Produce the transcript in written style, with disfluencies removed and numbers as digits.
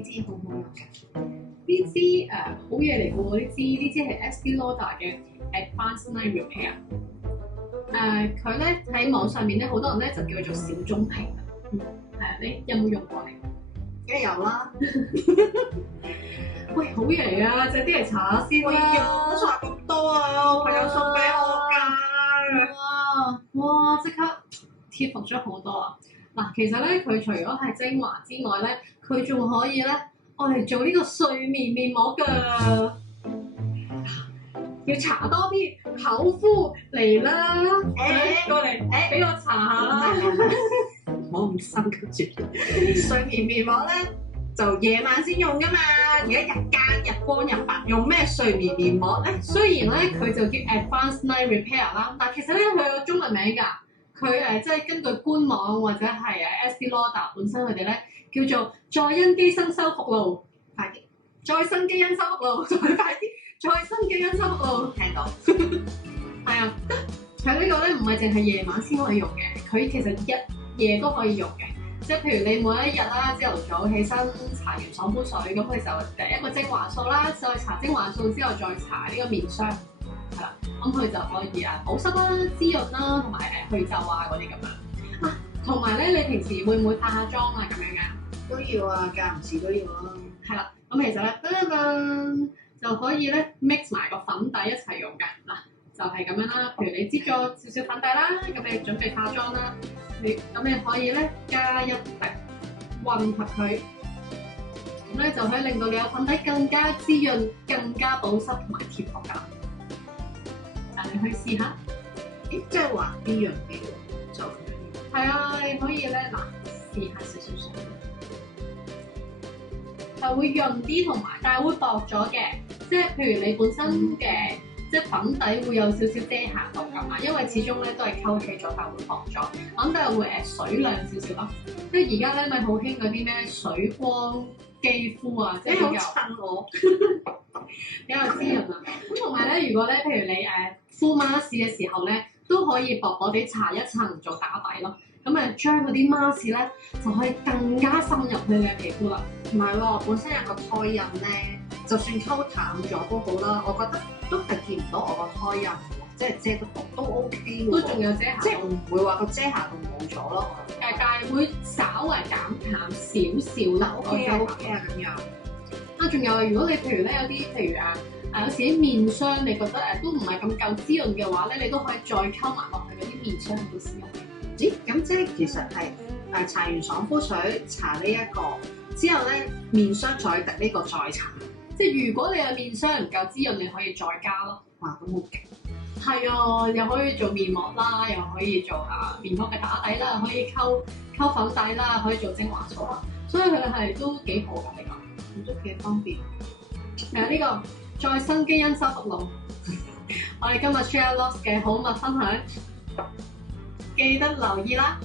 呢支好唔好用㗎？呢支好嘢嚟嘅喎，呢支係 Estée Lauder 嘅 Advanced Night Repair。佢咧喺網上面咧，好多人咧就叫佢做小棕瓶啊。係啊，你有冇用過你？梗係有啦。喂，好嘢嚟啊！借啲嚟搽下先喂啦。呀，搽咁多啊！我朋友送俾我㗎。哇！即刻貼服咗好多啊！嗱，其實咧佢除咗係精華之外咧，佢仲可以咧，我嚟做呢個睡眠面膜㗎。要搽多啲，口敷嚟啦！過嚟，俾我搽下啦。唔好咁心急住。睡眠面膜咧就夜晚先用㗎嘛，而家日間日光日白用咩睡眠面膜咧？雖然咧佢就叫 Advanced Night Repair 啦，但其實咧佢有中文名㗎。佢即係根據官網或者係Estée Lauder 本身佢哋咧叫做再生基因修復露，快啲，再生基因修復露，再快啲，再生基因修復露。聽到。係啊，佢呢個咧唔係淨係夜晚先可以用嘅，佢其實一夜都可以用嘅。即係譬如你每一日啦，朝頭早起身搽完爽膚水，咁佢就第一個精華素啦，再搽精華素之後再搽呢個面霜，係啦，咁佢就可以保濕啦、滋潤啦，同埋去皺啊嗰啲咁樣。啊，同埋咧，你平時會唔會化下妝啊咁樣㗎？都要啊，間唔時都要啦。係啦，咁其實咧，就可以咧 mix 埋個粉底一齊用嘅嗱，就係咁樣啦。譬如你擠咗少少粉底啦，咁你準備化妝啦，咁你可以咧加一滴混合佢，咁咧就可以令到你有粉底更加滋潤、更加保濕同埋貼服㗎啦。你去試下，咦，即係話呢樣嘢喎，就咁樣。係啊，你可以咧嗱試下少少水，係會潤啲同埋，但係會薄咗嘅。即係譬如你本身嘅即係粉底會有少少遮瑕度㗎嘛，因為始終咧都係溝起咗，但會薄咗。咁但係會水亮少少咯。即係而家咧咪好興嗰啲咩水光肌膚啊，即係比較襯我。比較滋潤啊。咁同埋咧，如果咧譬如你敷 mask 嘅時候咧，都可以薄薄地搽一層做打底咯。咁將嗰啲 mask 咧就可以更加深入你嘅皮膚啦。唔係喎，本身有個胎印咧，就算溝淡咗都好啦，我覺得都係見唔到我個胎印喎，即係遮得都 OK 喎。都仲有遮瑕，即係唔會話個遮瑕度冇咗咯。但係會稍為減淡少少啦。 OK 啊 OK 啊咁樣。仲有如果你譬如咧有啲譬如有時啲面霜，你覺得都唔係咁夠滋潤嘅話咧，你都可以再溝埋落去嗰啲面霜度使用。咦，咁即係其實係搽完爽膚水，搽呢一個之後咧，面霜再滴呢個再搽。即係如果你嘅面霜唔夠滋潤，你可以再加咯。哇，咁好勁！係啊，又可以做面膜啦，又可以做面膜嘅打底啦，可以溝粉底啦，可以做精華素啦，所以佢係都幾好㗎呢個，都幾方便。呢個再生基因修復露，我哋今日 share loss 嘅好物分享，記得留意啦。